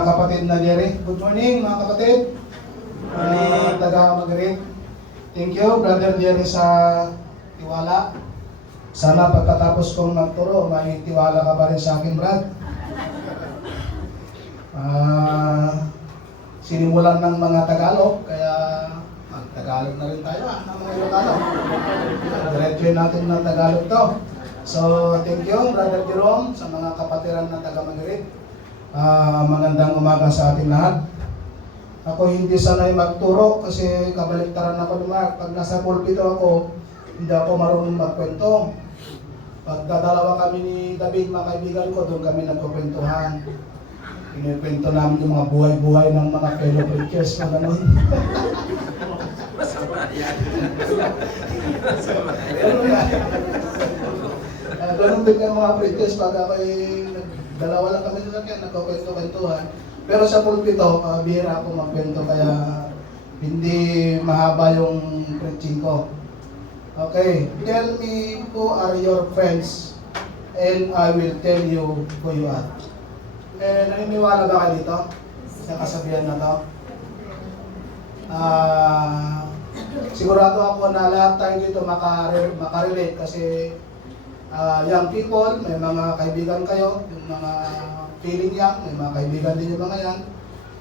Kapatid na Jerry. Good morning mga kapatid. Taga-Magarit. Thank you Brother Jerry sa tiwala. Sana pagkatapos kong magturo, may tiwala ka pa rin sa akin, Brad. Sinimulan ng mga Tagalog, kaya mag-Tagalog na rin tayo ng mga Ilocano. Diretsuin natin ng Tagalog to. So, thank you Brother Jerome sa mga kapatiran ng taga-Magarit. Magandang umaga sa ating lahat. Ako hindi sanay magturo kasi kabaliktaran ako naman. Pag nasa pulpito ako, hindi ako marunong magkwento. Pagdadalawa kami ni David, mga kaibigan ko, doon kami nagkukwentuhan. Kinikwento namin yung mga buhay-buhay ng mga fellow preachers na gano'n. Ganun din yung mga preachers pag ako'y dalawa lang kami sa sakyan, nagkukwento-kwentuhan. Pero sa pulpito, bihira ako magkwento kaya hindi mahaba yung preaching ko. Okay, tell me who are your friends and I will tell you who you are. Naniniwala ba kayo dito? Sa kasabihan na to? Sigurado ako na lahat tayo dito makarelate kasi young people, may mga kaibigan kayo, yung mga feeling young, may mga kaibigan din yung mga yan,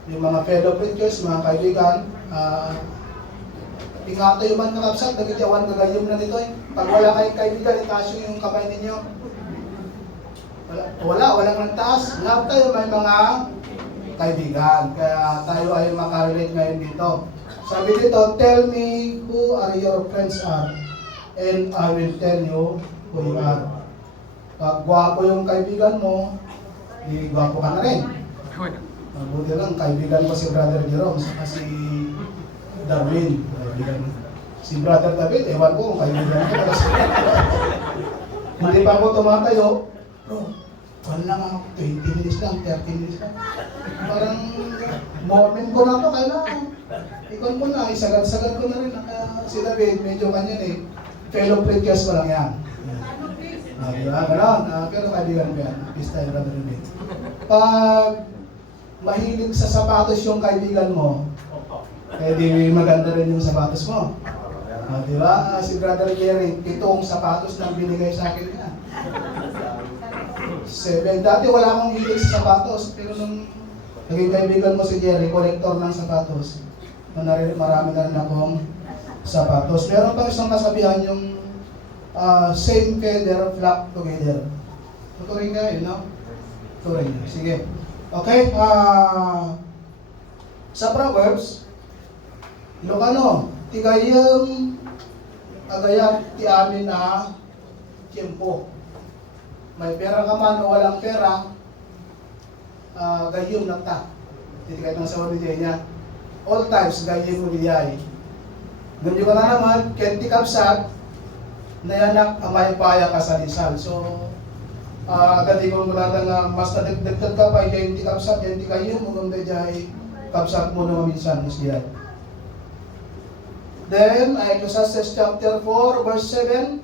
yung mga fellow preachers, mga kaibigan, ingata yung man kakapsat, nagitiawan kagayom na nito eh. Pag wala kayong kaibigan, itasyo yung kamay ninyo. Walang nagtaas. Lahat tayo may mga kaibigan, kaya tayo ay makarelate ngayon dito. Sabi dito, tell me who are your friends are, and I will tell you who you are. Pag gwapo yung kaibigan mo, di gwapo ka na rin. Mabuti lang, kaibigan ko si Brother Jerome, saka si Darwin. Si Brother David, ewan ko kung kaibigan ko. Hindi pa ako tumatayo, bro, wala lang ako, 20 minutes lang, 30 minutes lang. Parang moment ko na to, kailangan. Ikon ko na, isagad-sagad ko na rin. Si David, medyo kanyan eh. Fellow preachers ko lang yan. Diba? Ganon. Pero kaibigan ko yan. Peace tayo, Brother David. Pag mahilig sa sapatos yung kaibigan mo, eh di maganda rin yung sapatos mo. Diba? Si Brother Jerry, 7 sapatos na binigay sa akin yan. 7. Dati wala akong hilig sa sapatos, pero nung naging kaibigan mo si Jerry, collector ng sapatos, marami na rin akong sapatos. Meron pa isang kasabihan yung same feather flock together. Tuturing ka yun, no? Tuturing. Sige. Okay. Sa Proverbs, Ilocano, tigayam agayat ti amin na tiempo. May pera ka man o walang pera, gayum lang ta. Titigay ng sawa ni niya. All times, gayum mo diyay. Ganyan ko na naman, kenti kapsat, nayanak amay paya kasalisal. So, agad ko muna nga, mas nadagdag ka pa, kenti kapsat, kenti gayum, maganda diyay, kapsat mo na maminsan, siya. Then, Ecclesiastes chapter 4, verse 7,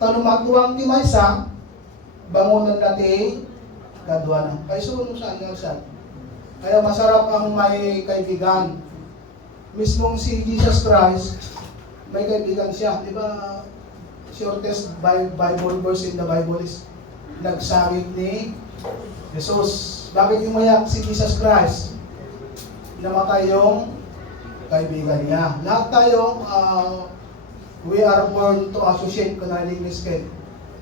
tanumatuang ti maysa, bangunan natin, gaduanan. Kaya sunod saan nga saan. Kaya masarap ang may kaibigan. Mismong si Jesus Christ, may kaibigan siya. Di ba, shortest Bible verse in the Bible is nagsagip ni Jesus. Bakit umayak si Jesus Christ? Namatay yung kaibigan niya. Lahat tayo, we are born to associate, kung na-English kayo.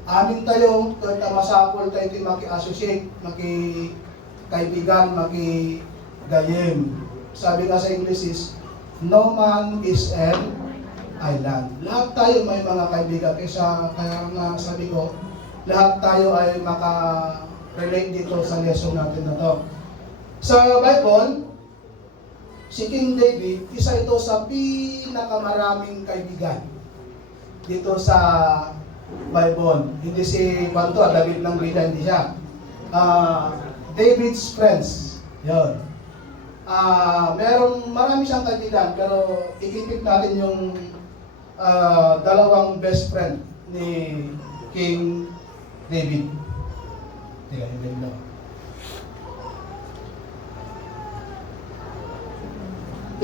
Amin tayo, kahit masapol tayo maki-associate, maki-kaibigan, maki-gayem. Sabi nga sa English is, no man is an island. Lahat tayo may mga kaibigan. Kaya nga sabi ko, lahat tayo ay maka-relate dito sa lesson natin na to. Sa Bible, si King David, isa ito sa pinakamaraming kaibigan dito sa Bible. Hindi si David ng Bida, hindi siya. David's friends. Yun. Marami siyang kaibigan, pero ikipit natin yung dalawang best friend ni King David. Teka, hindi lang.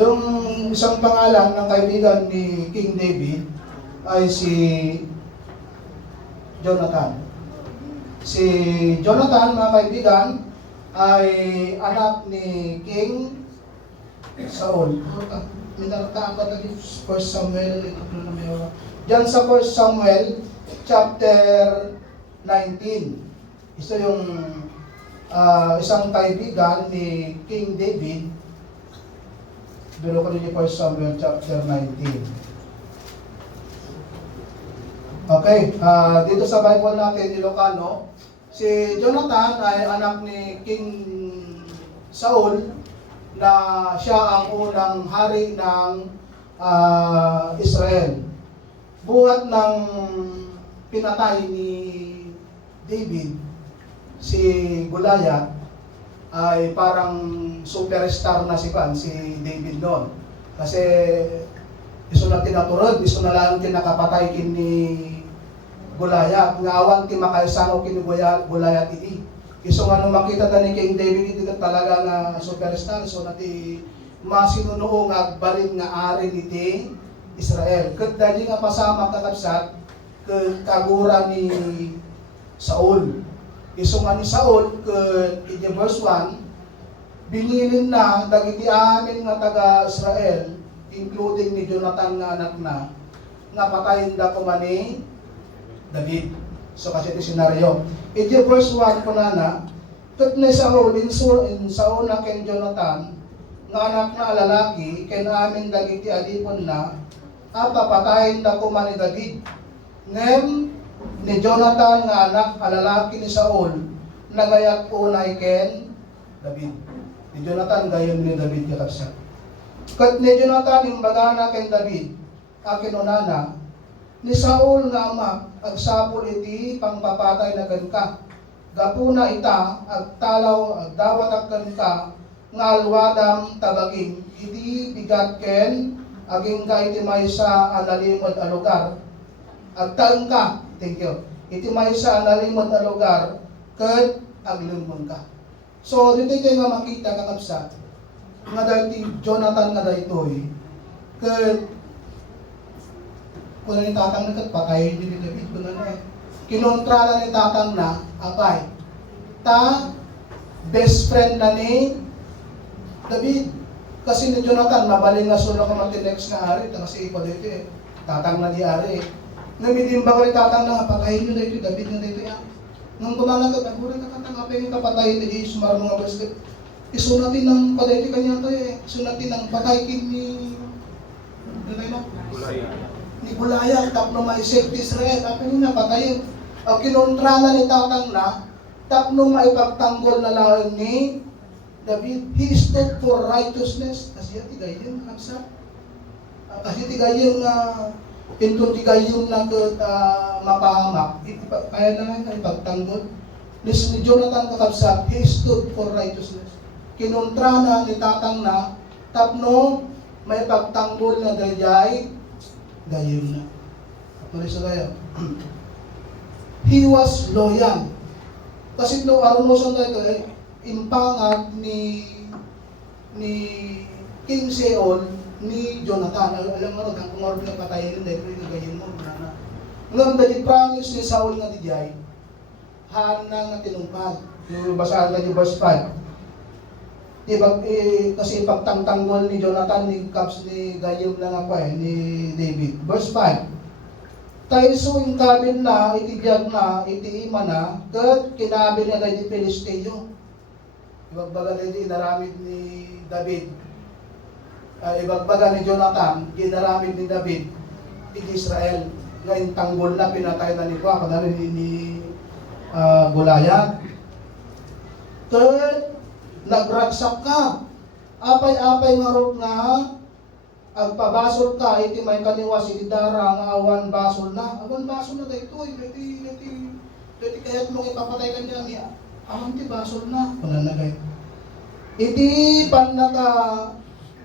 Yung isang pangalan ng kaibigan ni King David ay si Jonathan. Si Jonathan, mga kaibigan, ay anak ni King Saul. Minartaan ko lagi 1 Samuel, diyan sa 1 Samuel chapter 19. Ito yung isang kaibigan ni King David. Pero ko din 1 Samuel chapter 19. Okay, dito sa Bible natin, Ilocano, si Jonathan ay anak ni King Saul na siya ang unang hari ng Israel. Buhat ng pinatay ni David, si Goliath, ay parang superstar na si David noon. Kasi iso na tinaturod, iso na lang tinakapatay kin ni Goliath. Nga awan ti makaisano kin ni Goliath ini. Iso nga nung makita ta ni King David iti talaga nga superstar, so nati masinunoong agbalin nga ari iti Israel. Ket dali nga pasama kakabsat ket kagura ni Saul. Iso nga ni Saul ket iti verse 1 binilin na dagiti amin nga taga Israel, including ni Jonathan nga anak na, nga patayin da ko man ni David. So kasi iti senaryo. Iti verse 1 po na, ket ni Saul in Saul na ken Jonathan, nga anak na lalaki, ken amin dagiti adipon na, papatayin da ko man ni David. Ngem ni Jonathan nga anak lalaki ni Saul, nagayat unay ken David. Ni Jonathan gayon ni David kakabsat. Ket ni Jonathan imbagana ken David, akin unana, ni Saul nga ama agsapol iti pangpapatay na ken ka. Gapuna ita agtalaw agdawat ken ka nga alwadam tabaging iti bigat ken aging ka iti maysa analimod a lugar. Agtaeng ka, thank you. Iti maysa analimod a lugar ket aglumon ka. So dito tayo nga makita kakabsat nga dahil Jonathan nga daytoy ket kung ni tatang na kat patay din ni David kung ano kinontra na ni tatang na apay best friend na ni David kasi ni Jonathan mabaling nga sula ka matinex nga ari kasi ikaw dito tatang na di ari namidimba ko ni tatang na patayin nyo dito David nga dito nung kumanagat agura ka tatang apay yung kapatayin ni Ismar mga basket isunatin ng padayti kanya to sunatin ng pataykin ni ni Goliath tapno maisip Israel apay nga patayin kinontra na ni tatang na tapno maipagtanggol na lang ni David. He stood for righteousness kasi tigayon kapsa kasi tigayon nga pinto tigayon na mapahamak kaya na nga ipagtanggol ni Jonathan kakabsat. He stood for righteousness. Kinontra na ni tatang na tapno may pagtanggol na dayay gayon na. Tuloy sa kayo. He was loyal. Kasi no aron mo sa ito impangag ni King Saul ni Jonathan. Alam mo kung kung na patayin dahil gayon mo na. Ngam dali promise ni Saul nga dijay hana nga tinungpad. Yung basahan tayo verse 5. Kasi pagtangtanggol ni Jonathan ni Caps ni Gayom lang ako ni David. Verse 5. Tayo suing kabil na, itibiyag na, itiima na, kat kinabil na iti Filisteo. Ibagbaga na iti inaramid ni David. Ibagbaga ni Jonathan, ginaramid ni David, iti Israel. Ngayon tanggol na, pinatay na ni Kwa, kanari ni Goliath. Third, nagragsak ka. Apay-apay nga rot nga agpabasol ka iti may kaniwas iti dara nga awan basol na. Awan basol na daytoy iti kayat mong ipapatay kanya ni awan ti basol na. Pananagay. Iti panaka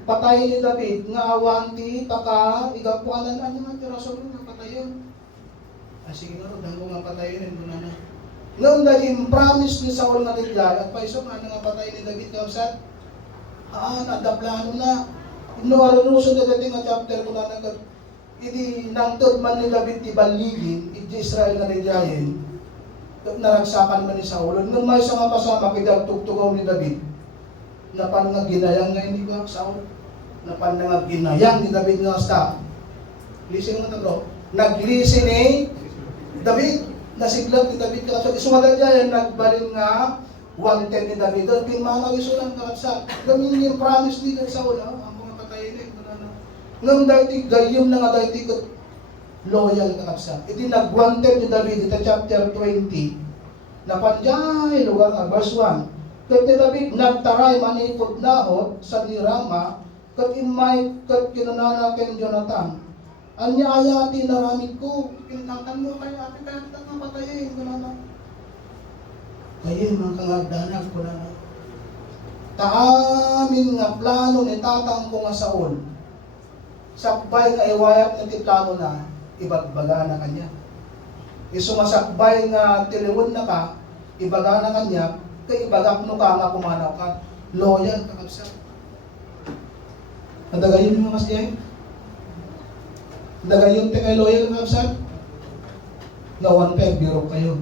patay ni David nga awan ti taka igapuanan ano nga ti rason nga patayon. Sige nga ro dango nga patayon mo na. Ngam dahil promise ni Saul na dijay at paiso nga nga patay ni David kapsat. Nadaplano na. No, arunuso na dating nga chapter ko na nagkat, idi nangtod man ni David ti baligin, iti Israel na rijayin, naragsakan man ni Saulo. Nung may isa nga pasama, kidagtugtugaw ni David, napan nga ginayang ngayon ni Saul, napan nga ginayang ni David nga sta. Listen mo ito bro, naglisi ni David, nasiglag ni David kakasal. Sumala dyan, nagbalin nga, wanted ni David, doon pinmanaw isulang kakasal. Gamin yung promise ni Saul, ang mga patayin eh, ngam dahi gayom na nga dahi ko loyal kakasal. Iti nagwanted ni David, ito chapter 20, napanjay lugar nga, verse 1. Kat ni David, nagtaray manipod naot sa nirama, kat imay, kat kinunanakin Jonathan. Anya ayati naramid ko, kinatatan mo kay ate kaya kita nga patayin, gano'n. Kaya mga kangagdanag ko na. Taamin nga plano ni tatang ko nga Saul. Sakbay nga iwayat na ti plano na, ibagbaga na kanya. Isumasakbay nga tiliwan na ka, ibaga na kanya, kay ibagak no ka nga pumanaw ka. Loyal ka kapsa. Nadagayin mo kasi yan. Nadagayin te kay loyal ka kapsa. Nawan pa, biro kayo.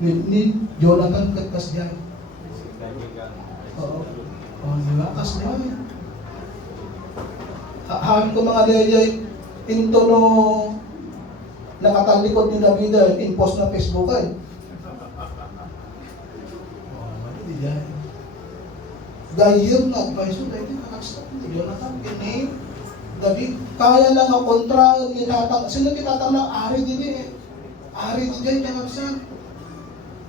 Ni Jonathan katkas diyan. Oo. Oh, di ba? Kas diyan. Hahan ko mga dayay into no nakatalikod ni David in post na Facebook ay. Oh, mali diyan. Gayem nga advice dahil nakakastop ni Jonathan kini David kaya lang ang kontra ni tatang sino kitatang na ari din eh. Ari din kaya kapsan.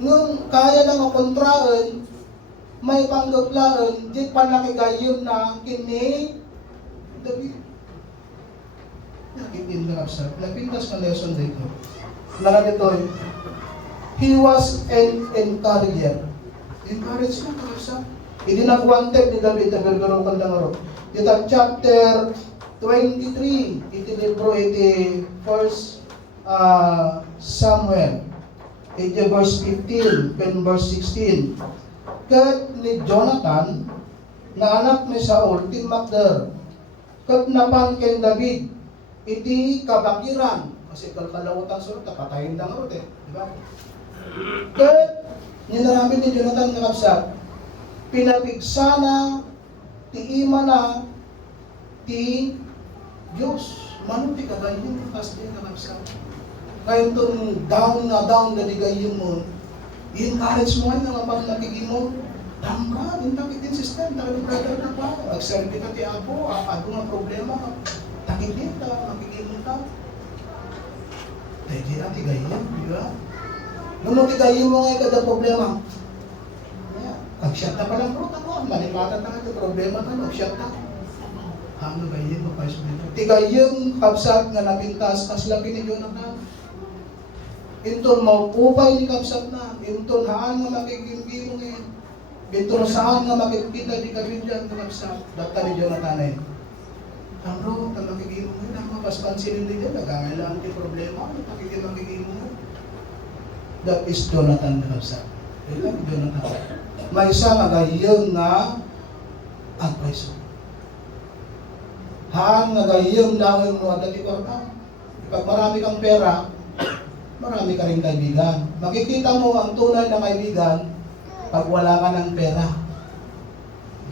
Nung kaya lang ang kontraan, may panggaplaan, di panakigayom na kini David. Nakipinda kapsa. Napindas na lesson dito. Nalang ito, he was an encourager. Encourage na kapsa. Hindi nag-wanted ni David, nagagaraw ka lang aro. Dito chapter 23, iti libro, iti first Samuel. Iti verse 15, pen verse 16. Kat ni Jonathan, na anak ni Saul, timakder. Kat napan ken David, iti kabakiran. Kasi kalkalawatan sulit, patayin lang aro, diba? Kat, ninaramin ni Jonathan nga kapsat, pinapigsana, ti ima na, ti Diyos. Mano ti kagayin, kasi nga kapsat. Kaya itong down na ligayim mo, i-encourage mo nga pag nakigin mo, down ka, yung takit din system, takit brother na pa, mag-serve ka ti Apo, ako nga problema, takit din ka, nakigin mo ka. Dahil di natin gayim, di ba? Nung tigayim mo nga kada problema, pag-shot na palang protocol, malipatan na ito, problema na, mag-shot na. Ano gayim mo pa iso dito? Tigayim, kapsat nga napintas, kas laki ni Jonathan. Inton maupupay ni kapsat na, inton haan nga makikimkimo ngayon, inton saan nga makikita di kabidyan ng kapsat, data ni Jonathan ay. Ang bro, ang makikimo ngayon, ang mapaspansin nila dyan, nagangailangan yung problema, makikimo ngayon. That is Jonathan na kapsat. Ito ang Jonathan. May isa nga gayong nga advice. Haan nga gayong langin mo at natikorn ka. Pag marami kang pera, marami ka rin kaibigan. Makikita mo ang tunay na kaibigan pag wala ka ng pera.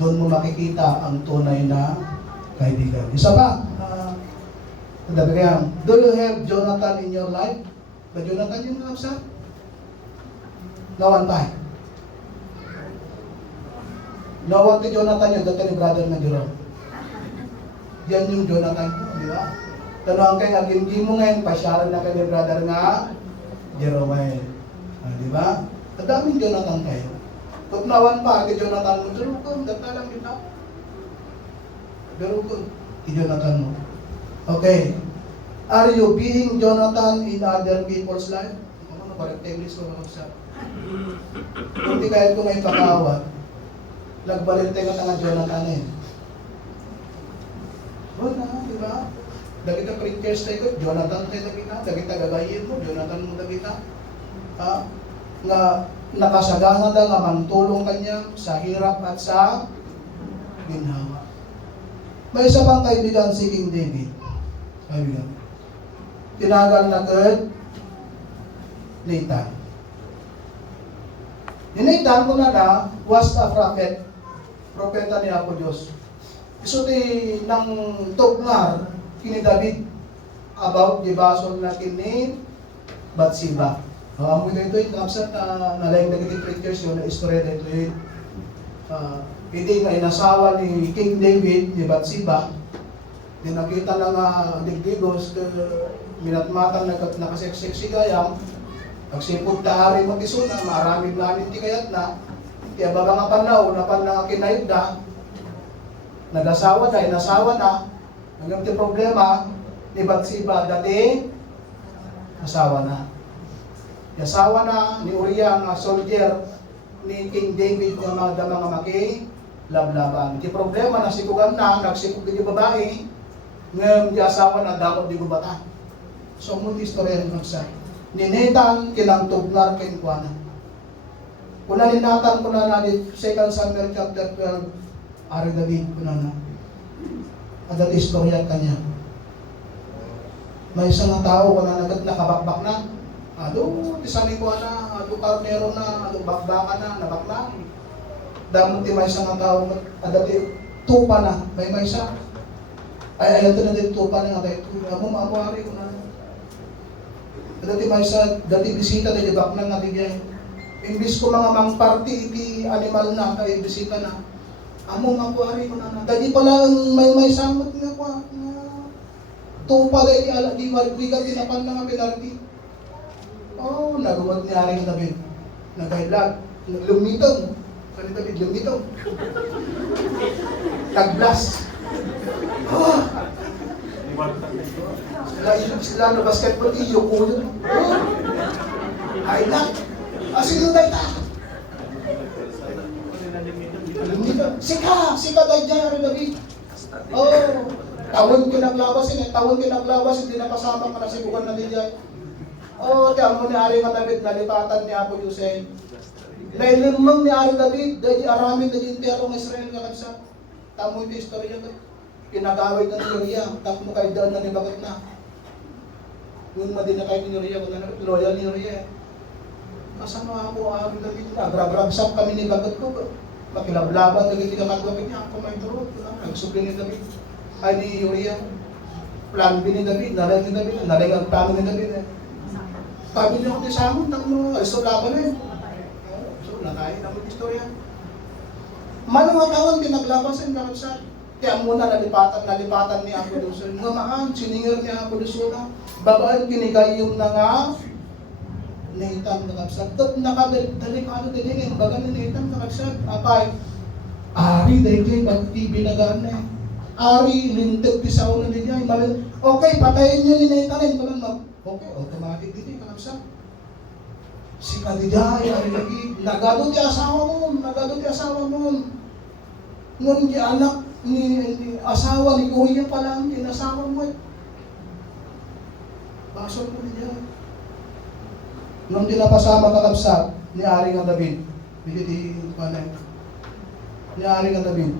Doon mo makikita ang tunay na kaibigan. Isa pa, do you have Jonathan in your life? Ba Jonathan yung nakapsa? Nawan tayo. Nawan ti Jonathan yung dati ni brother na Jerome. Yan yung Jonathan mo, di ba? Tanong kayo, aging mo ngayon, pasyaran na kayo ni brother nga Jerome. Di ba? Ang daming Jonathan kayo. Kung nawan pa, kay Jonathan mo, Jerome, data lang yun na. Jerome, kay Jonathan mo. Okay. Are you being Jonathan in other people's life? Ano, correct English ko sa kung di kahit kung may pakawat, nagbalil tayo nga Jonathan eh. Wala, di ba? Dagi ka preachers tayo, Jonathan tayo kita, dagi tagagayin mo, Jonathan mo kita. Ha? Nga nakasagana nga mangtulong kanya sa hirap at sa ginhawa. May isa pang kaibigan si King David. Kaibigan. Tinagal na kay Nathan. Ni Nathan ko na was a prophet. Propeta niya ako Diyos. Isuti ng tugnar kini David about the basol na kini Bathsheba. Amo ito yung kapsat na nalaing negative preachers yun na istorya na ito yung hindi nga inasawa ni King David ni Bathsheba. Di nakita na nga digdigos minatmatang nakaseksik si gayang nagsipod tahari mag-isuna maraming lamin ti kayat na kaya baba nga panaw na panang kinayda nag-asawa na, inasawa na hanggang ti problema ni Bathsheba dati asawa na. Asawa na ni Uriah nga soldier ni King David nga mga maki lablaban. Iti problema na sikugan na, nagsikog di babae, ngayon di asawa na dapat di gubata. So mo di istorya ng magsa. Ni Nathan kinangtugnar kay Kuana. Kuna ni Nathan kuna na di 2 Samuel chapter 12 ari David kuna na. Adat istorya kanya. May isang tao kuna nagat nakabakbak na. Ado, tisani ko na, ado karnero na, ado bakbaka na, nabakla. Damon ti may isang tao, adati tupa na, may isa. Ay, ito na din tupa na nga kayo. Amo, maamuari ko na. Adati may isa, dati bisita na, di bakla nga bigay. Imbis ko mga mang party, iti animal na, kaya bisita na. Amo, maamuari ko na. Dati pala may samot nga ko, tupa na, di malbigat, tinapan na nga pinarty. Oh, nagumot ni Aring David. Nagailag. Lumitaw. Kani David, lumitaw. Tagblas. Oh. Sila no basketball, iyo ko yun. Oh. Ailag. Asino tayo ta? Lumitaw. Sika tayo dyan, Aring David. Oh. Tawon kinaglawas, hindi nakasama ka na sibukan na din dyan. Oh, tiyan mo ni Ari nga David, nalipatan ni Apo Yusay. Nailimang ni Ari David, dahil araming na dintero ng Israel kakabsa. Tamo yung istorya ko. Pinagaway na ni Uriah, tapos mo kayo daan na ni Bagat na. Yung madina kayo ni Uriah, kung ano, loyal ni Uriah. Kasama ako, Ari David na, grab-grabsap kami ni Bagat ko. Makilablaban na hindi ka magawin niya, ako may turot. Nagsubli ni David, ay ni Uriah. Plan B ni David, nalay ni David, nalay ang plano ni David. Sabi niyo ako di sa amon, so laban eh. So, nakain ang istorya. Manong tawon, pinaglabasan ka sa kaya muna nalipatan ni Apo Luson. Nga maan, siningir ni Apo Luson. Babaan kinigayong na nga Nathan nakabsat. Nakadalikado din yung baga ni Nathan nakabsat. Apay, Ari, dahil pag-TV na gana eh. Ari, lintig pisaw na din yan. Okay, patayin niyo ni Nathan. Okay, automatic din kanapsa. Si Kadiday, ari lagi, nagado ti asawa mo. Ngun di anak ni asawa ni Kuya pa lang, asawa mo eh. Basol ko niya. Nung dinapasama kakabsa ni Ari nga David, bigiti panay. Ni Ari nga David,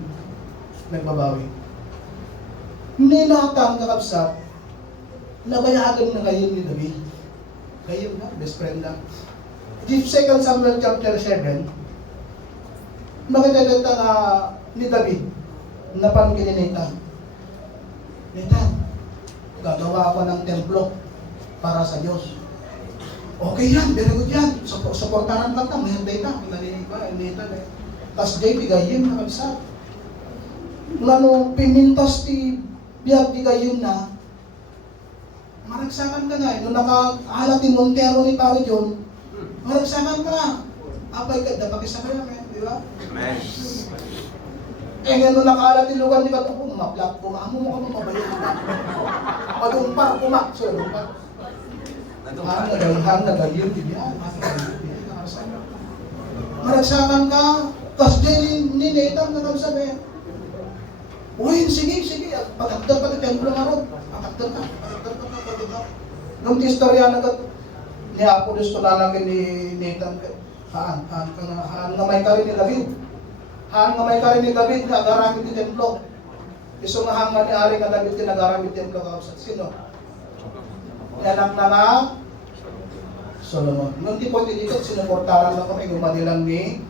nagbabawi. Ninatang kakabsa, nabayagan na kayo ni David. Kayo na, best friend lang. 2 Samuel chapter 7, makikita na ni David, napangkininita. Nathan, gagawa ako ng templo para sa Diyos. Okay yan, very good yan. Supportaran ka na, may handay na. Nathan eh. Tapos David, gayon na kabisa. Ngano, pimintas ti biyag di gayon na, maragsakan ka na eh. Nung nakahalat yung Montero ni Paro John, maragsakan ka na. Apay ka, dapakisa ka namin, di ba? Amen. Eh nga nung nakahalat yung lugar ni Bato, maplak, amo mo ka mo mabayan. Madumpar, kumak. So, dumpar. Hang na gayon, di ba? Maragsakan ka, tapos din ni Nathan na sabi, uy, sige, patagdar ka na templo nga ron. Patagdar ka. Nung istorya na ni Apo Diyos ko lalaki ni Nathan, haan nga may karin ni David. Haan nga may karin ni David, nga agaramit ni templo. Iso nga hanga ni Ari nga David tinagaramit yung kakapsat. Sino? Anak na nga Solomon. Nung di po tinikot, sinuportaran na kami gumadilang ni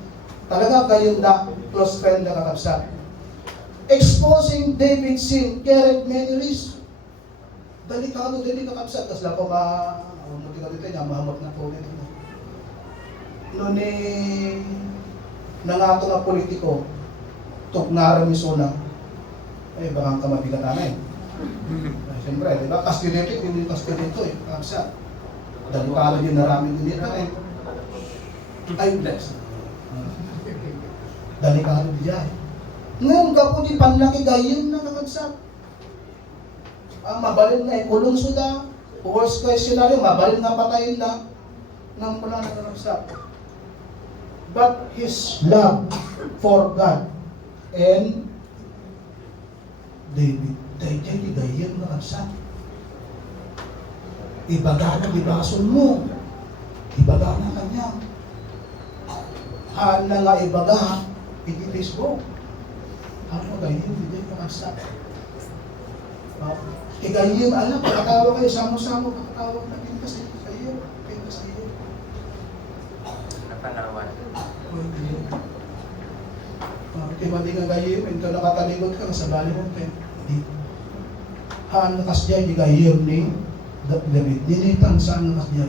talaga kayong da close friend na kakapsat. Exposing David's sin carried many risks. Delikado din kakapsat. Tapos lang po muti ka dito niya, mahamot na po nito. Noon nangato na politiko, tuknaran ni Sona, baka kamabigat na siyempre, di ba? Castigated, hindi castigated eh. Kakapsat. Delikado din naraming din dito eh. Ay, bless. Delikado din dyan. Ngayon, kapo di panlaki gayon na kakapsat. Ang mabalin na kulong suda, worst case scenario, mabalin na patayin na ng mula na kakapsat. But his love for God and David, dahil gayon na kakapsat. Ibaga na libason mo. Ibaga na kanya. Haan na nga ibaga, iti Facebook. Ano gayon, hindi kakapsat. Igayon, alam, pagkatawag kayo, samo-samo, pagkatawag na pintas kayo, pintas kayo. Napanawan. Diba di nga gayon, ito nakatalikod ka, sa bali mo, haan na kasya, di gayon ni David, dinitang saan na kasya.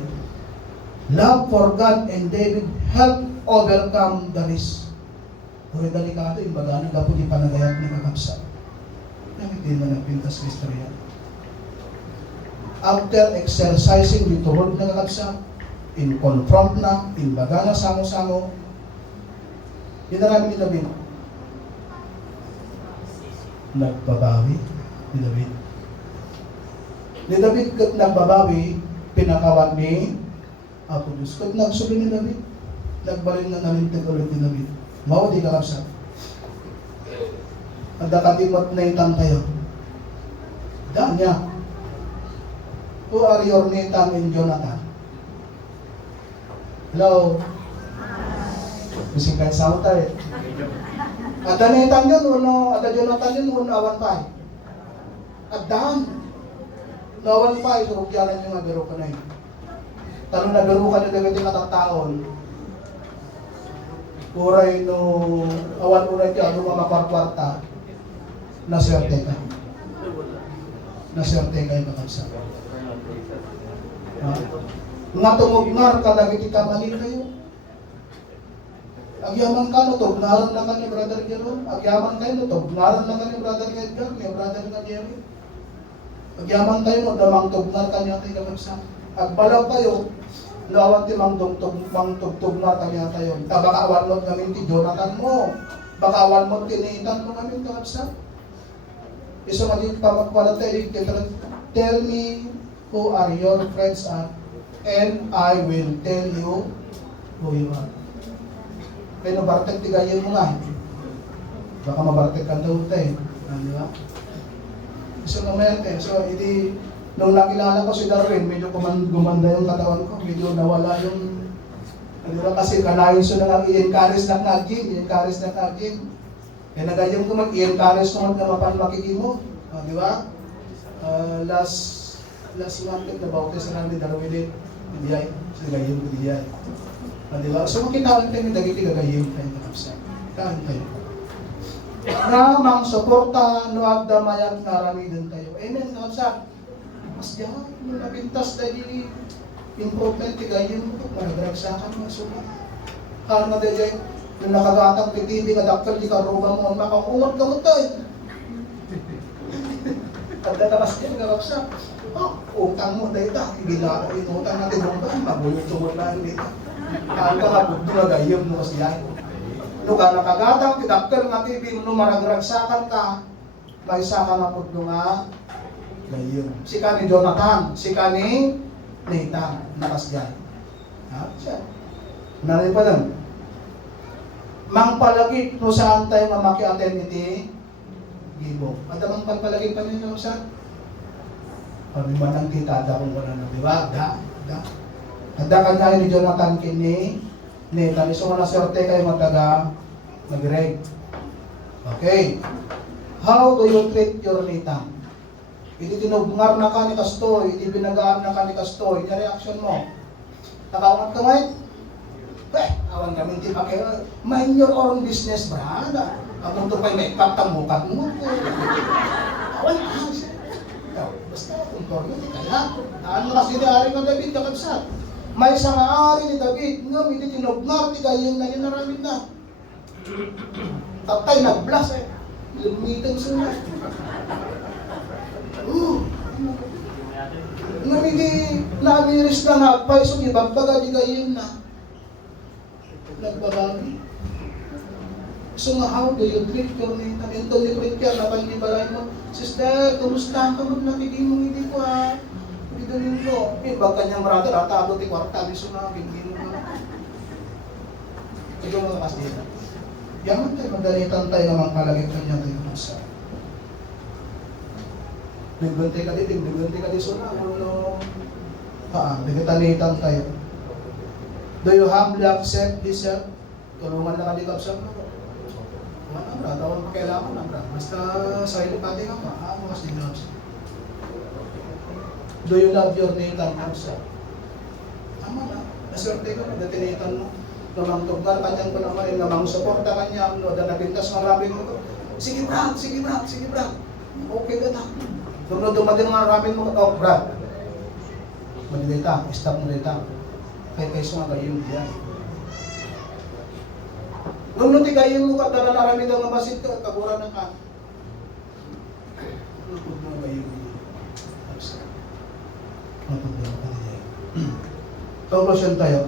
Love for God and David help overcome the risk. Kung delikado, yung baga na gapo di panagayat ni kakapsat. Hindi na nagpintas sa istorya. After exercising the tuhod na kakapsat, in confront na, in baga na samo-samo, dinarami ni David. Nagbabawi ni David. Ni David kat nagbabawi, pinakawan ni Apo Diyos. Kat nagsubi ni David, nagbalin na nalintig ulit ni David. Mao di kakapsat. At nakatimot na itang tayo. Daan niya. Who are your Nathan and Jonathan? Hello? Bising kayo sa utay. At Nathan yun, at Jonathan yun, awan pa. At daan. Nawan pa, surugyanan nyo nga, biro ka na yun. Tanong na biro ka nyo David yung katataon. Kuray no, awan unay ka, ano mga kwarta, naswerte ka. Naswerte ka yung kakapsa. Nga tumugnar ka, David ikamali kayo. Agyaman ka no, tugnaran lang ka ni Brother Jerome. Agyaman kayo no, tugnaran lang ka ni Brother Edgar, ni Brother na Jerry. Agyaman kayo no, damang tugnar ka niya tayo kakapsa. Agbalaw kayo, lawan ti mangtugtugnar ka niya tayo. Baka awan mo kami ti Jonathan mo. Baka awan mo ti Nathan mo kami kakapsa. Iso mali pa magwala tayo, tell me who are your friends are, and I will tell you who you are. Pero bartek tigayin mo nga. Baka mabartek ka daw tayo. Di ba? So, hindi, nung nakilala ko si Darwin, medyo gumanda yung katawan ko, medyo nawala yung, di ba, kasi kanayon siya na i-encourage ng aging, i-encourage ng aging. Eh, nagayong ko mag-i-encourage naman na mapan makikimo, di ba? Last month, nabautis na namin Darwin, hindi ay, so nagayong ko hindi ay. Di ba? So, makitaan tayo, dagiti gagayong tayo na kapsa. Kaan tayo. Na mang suporta no agdamayat narami din tayo. Amen. Kapsa. Mas diyan yung nabintas dahil improvement tigayin mo managragsakan mo suba. Harna dahil yung nakagatang titibig nga daktal di ka roba mo makakungot ka mo tayo. Kada namas din nga kapsa. Utang mo dahil ta. Inutang natin mo ba? Mabulit-tumot na dito. Kaan ka nga bugto na gayom mo kasi yan. No ka nakagatang tidakkel nga TV no maragragsakan ka, may isa ka na pudlo nga gayon. Si ni Jonathan, si ni Nathan nakasgay. Ha? Siya. Nari pa lang. Mangpalagip no saan tayo mamaki-attend iti gibo. At mang pagpalagip pa ninyo sa pamimanang kita da kung wala na, di ba? Da. At da kanya ni Jonathan kini Nathan, iso na swerte kayo mataga mag-reg. Okay. How do you treat your nita? Iti tinubngar na ka ni Kastoy, iti binagaan na ka ni Kastoy, yung reaction mo. Nakaungat ka ngayon? Awan kami hindi pa kayo. Mind your own business, brada. Ang ito pa'y may katambukat mo. Awan ka. Basta, contorno, di kaya. Naan mo kasi ni-ari ng David, kakabsat. May isang ari ni David, nga, hindi tinubngar, di kaya na yun naramid na. Tatay, nag-blast eh. Lumitang sila. Namigi, namiris na hagpay, so ibagbaga, di kaya na. Nagbabawi. So nga, how do you treat your nita? Ito ni Pritya, napandibalay mo, Sister, kumusta ka mo? Nakiging mo hindi ko ha. Hindi doon ko. Bag kanyang brother, atado ti kwarta, di sumagin, hindi mo. Ito mga kasdita. Yaman tayo, magdalitan tayo namang kalagit kanya tayo masa. Bigunti ka dito, bigunti ka dito na, ulo. Nagitalitan tayo. Do you humbly accept this help? Tulungan lang ka dito absent mo. Wala bra, tawag pa kailangan na bra. Basta sa iyo pati ka pa, mas din absent. Do you love your neighbor absent? Tama na, naswerte ka na, datinitan mo. Namang tuggar, kanyang panamarin, namang suporta kanya, no, na nabintas maraming mo. Sige bra, sige bra, sige bra. Okay ka na. Kung dumating mga maraming mo, oh bra. Malilita, stop mo lita. Kaya nga kayo diyan. Nung nuti kayo mo ka, dala narami daw nga basit ka, kabura na ka. Nupod mo kayo diyan. Nupod mo kayo diyan. Conclusion tayo.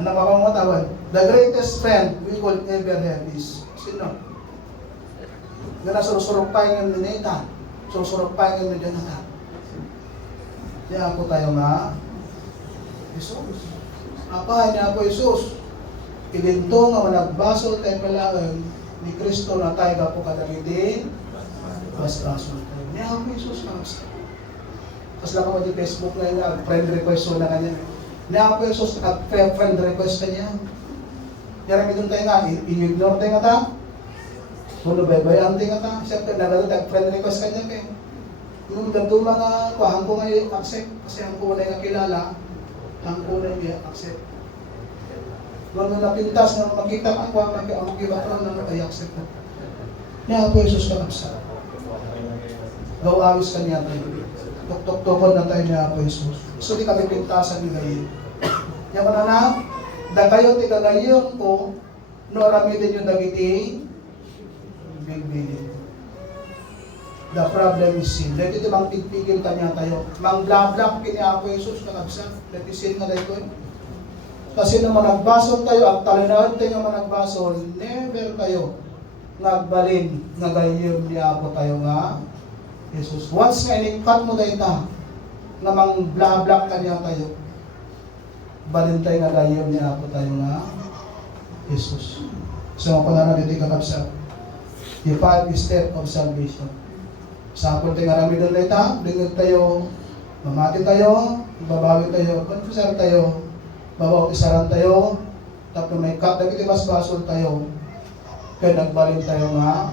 Ano pa kong matawan? The greatest friend we could ever have is, sino? Na nasurusurupay ng ninita. Surusurupay ng ninita. Kaya ako tayo nga, Jesus. Apa niya po Jesus? Ilinto nga managbasol tayo palaang ni Kristo na tayo ka po kadamitin. Basbasol tayo. Niya po Jesus na. Tapos lang ako di Facebook na friend request na kanya. Niya po Jesus friend request kanya. Yarami doon tayo nga, i-ignore tayo nga ta. Kung nabaybayan tayo nga ta. Siyempre nagano friend request kanya kayo. Yung ganito mga kuhaan ko ngayon accept. Kasi ang kulay nga kilala, ang kulay niya accept. Kung napintas na makita ang kuhaan, ang mag-ibatran na ay-accept na. Niya po Jesus ka kapsa. Gawawis ka niya tayo. Tuk-tuk-tukon na tayo niya po Jesus. So di kami pintasan ni gayon. Yan na na, da kayo ti kagayon ko, no ramitin yung dagiti, big-bigin. The problem is sin. Dito ito mang pigpigil kanya tayo. Mang blab-blab kini Apo Jesus kakabsan. Dito sin nga dito. Kasi naman nagbasol tayo, at talinaan tayo nga nagbasol, never kayo nagbalin nga gayon ni Apo tayo nga Jesus. Once nga inikat mo tayo ta, nga mang blab-blab kanya tayo, balin tayo nga gayon ni Apo tayo nga Jesus. So, pangarap dito kakabsan. The 5 step of salvation. Sapol tayo marami doon tayo, lingod tayo, mamati tayo, babawi tayo, confessor tayo, babautisaran tayo, tapos may basbasol tayo, kaya nagbalin tayo nga,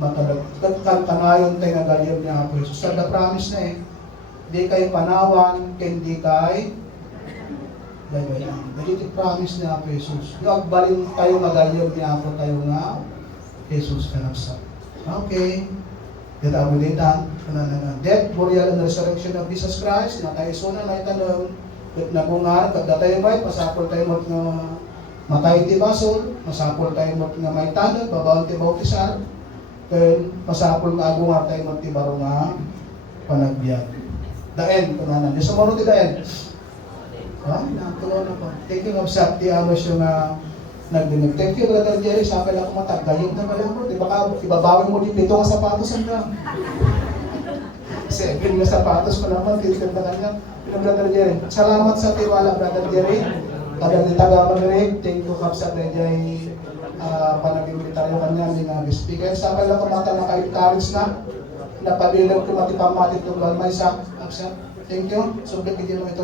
matalag. Kanayon tayo nga gayon niya Apo Jesus. So, the promise na eh, di kayo panawan, hindi kayo baybayan. Dahil promise niya Apo Jesus. Nagbalin tayo nga gayon niya Apo tayo nga, Jesus kanapsa. Okay. Dito ako dita, death, burial, and resurrection of Jesus Christ, na tayo suna na itanong, at nakungar, kada tayo ba'y, pasapol tayo mo nga matay ti basol, masapol tayo mo nga may tanong, babawang ti bautisan, kaya pasapol nga agungar tayo mo ti baro nga panagbiyak. Daen, kunanan. Yung sumunod ti daen. Nakatulo na po. Taking of Sakti, alos yung nagdinig. Thank you, Brother Jerry. Sa akin ako matagayog na pala mo. Di ba ka, ibabawin mo din dito ang sapatos hanggang. 7 na sapatos ko naman. Titigad na kanya. Brother Jerry. Salamat sa tiwala, Brother Jerry. Tagang di taga-Mamirig. Thank you, Kapsa Brejay. Panag-militaryo kanya. Hindi nga speaker. Sa akin ako mata maka-encourage na. Napabilang ko matipamatit ng balmay sa Kapsa. Thank you. Sublit hindi mo ito.